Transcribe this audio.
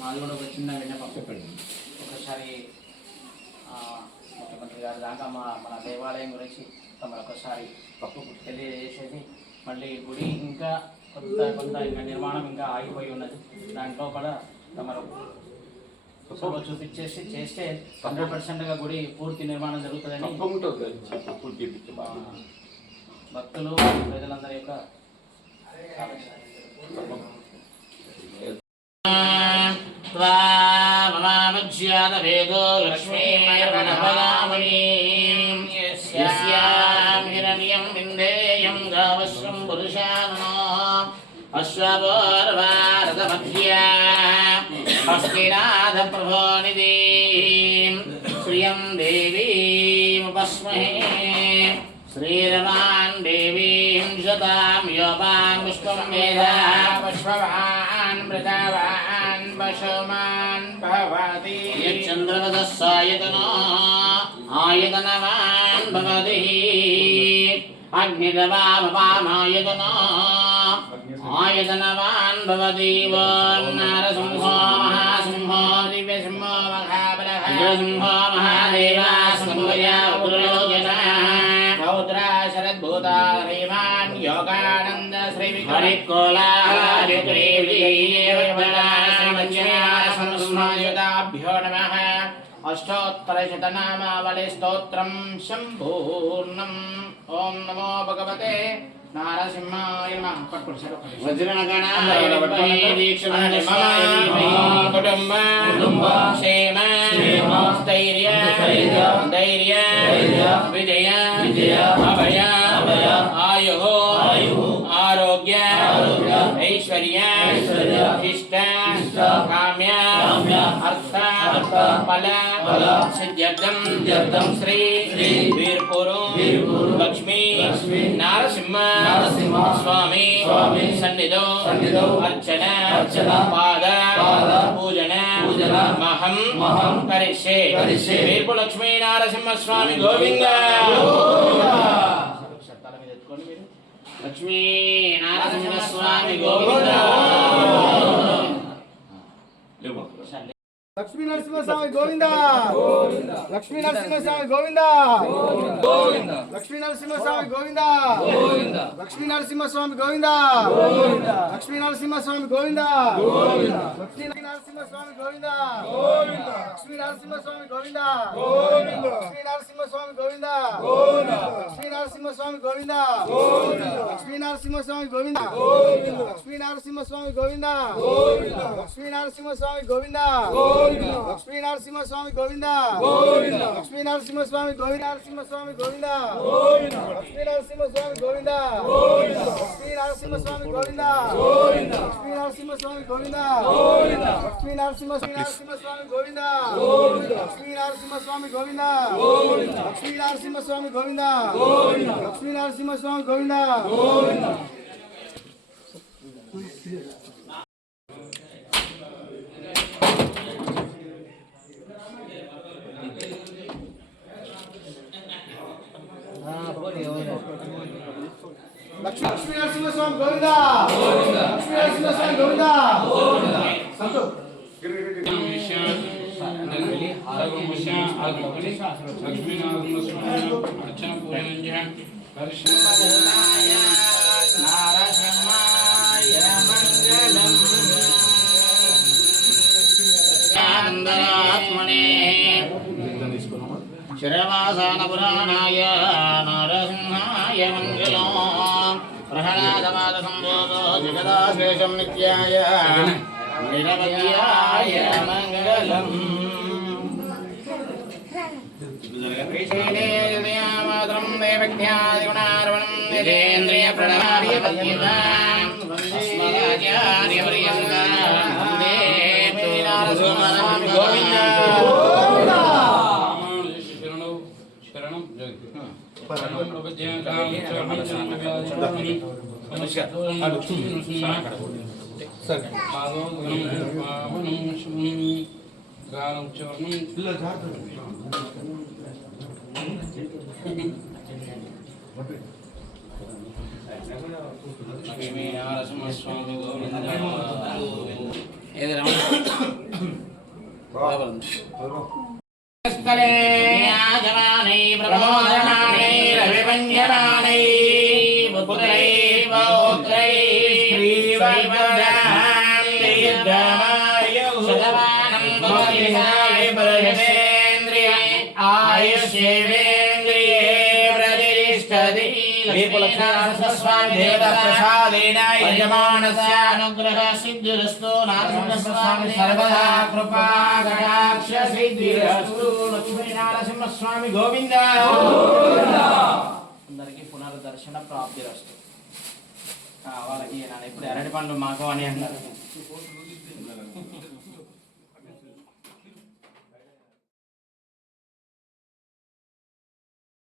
మాది కూడా ఒక చిన్న విన్నపం చెప్పండి. ఒకసారి ముఖ్యమంత్రి గారి దాకా మన దేవాలయం గురించి ఒకసారి తెలియజేసేది. మళ్ళీ గుడి ఇంకా కొంత ఇంకా నిర్మాణం ఇంకా ఆగిపోయి ఉన్నది. దాంట్లో కూడా తమరు చూపించేసి చేస్తే 100% గుడి పూర్తి నిర్మాణం జరుగుతుందని భక్తులు ప్రజలందరి యొక్క వేదో లక్ష్మీర్మణఫలామణీం విందేయం గావశ్రం పురుషానో అశ్వభోర్వారథమధ్యా హస్తినాథ ప్రభోనిధీం శ్రియం దేవీముపస్మహే శ్రీరమాన్ దేవీం శతాం యోపాన్ పుష్పం వేద పుష్పవాన్ మృతవాన్ పశుమాన్ భవతి యచ్చంద్రవదః సాయతనో ఆయతనవాన్ భవతి అగ్నిదవామపామాయతనో ఆయతనవాన్ భవతి ఓం నరసింహో మహాసింహో దివ్యసింహో మహాబలః సింహో మహాదేవా సంభూయా ఉగ్రలోచన రౌద్రా శరద్భూతా శ్రీమాన్ యోగానంద శ్రీ హరికోలాభ్యో నమః. అష్టోత్తరశతనామావళి స్తోత్రం సంపూర్ణం. ఓం నమో భగవతే నారసింహాయ నమః. కుటుంబ క్షేమ స్థైర్య ధైర్య విజయ అభయ ఆయు ఆరోగ్య ఐశ్వర్య ఇష్ట కామ్య అర్థ ఫల సిద్ధ్యర్థం శ్రీ వీర్పూరు లక్ష్మీ నరసింహ స్వామి సన్నిధో అర్చన పాద పూజన మహం కరిష్యే. వీర్పు లక్ష్మీ నరసింహ స్వామి గోవింద. లక్ష్మీ నరసింహ స్వామి గోవింద. లక్ష్మీ నరసింహస్వామి గోవింద. లక్ష్మీ నరసింహస్వామి గోవింద. లక్ష్మీ నరసింహస్వామి గోవింద. లక్ష్మీ నరసింహస్వామి గోవింద. లక్ష్మీ నరసింహస్వామి గోవింద. లక్ష్మీ నరసింహస్వామి గోవింద. లక్ష్మీ నరసింహస్వామి గోవింద. లక్ష్మీ నరసింహస్వామి గోవింద. లక్ష్మీ నరసింహస్వామి గోవింద. లక్ష్మీ నరసింహస్వామి గోవింద. లక్ష్మీ నరసింహస్వామి గోవింద. లక్ష్మీ నరసింహస్వామి గోవింద. లక్ష్మీ నరసింహస్వామి గోవింద. లక్ష్మీ నరసింహస్వామి గోవింద. నరసింహస్వామి గోవింద. లక్ష్మీ నరసింహస్వామి గోవింద. లక్ష్మీ నరసింహస్వామి గోవింద. లక్ష్మీ నరసింహస్వామి గోవింద. లక్ష్మీ నరసింహస్వామి గోవింద. లక్ష్మీ నరసింహస్వామి గోవింద. లక్ష్మీ నరసింహస్వామి గోవింద. లక్ష్మీ నరసింహస్వామి గోవింద. లక్ష్మీ నరసింహస్వామి గోవింద. లక్ష్మీ నరసింహస్వామి గోవింద. శరవాసాన పురాణాయ నరసింహాయ మంగళం. ప్రహ్లాదమాద సంబోధో జగదాశేషం నిత్యాయ నిరవధ్యాయ మంగళం మాత్రం దేవజ్ఞాదిగుణార్వణం నిజేంద్రియ ప్రణార్య పద్యతాం వందే నారసింహస్వామి గోవింద నరసింహస్వామి గోవింద ఏది స్థలే యాజమానై ప్రమోదమానై రవివంజమానై పుత్రై పౌత్రై శ్రీవైవర్ధమాయ శతమానం భవతిహాయ పరమేంద్రియ ఆయుష్యేంద్రియే ప్రతిష్టతి లక్ష్మీనరసింహస్వామి దేవతా ప్రసాదేన యజమానస్య అనుగ్రహ సిద్ధిరస్తు నరసింహస్వామి సర్వదా కృపా కటాక్ష సిద్ధిరస్తు లక్ష్మీనరసింహస్వామి గోవింద అందరికీ పునర్దర్శన ప్రాప్తిరస్తు. వాళ్ళకి ఇప్పుడు అరటి పండ్లు మాకు అని అన్నారు.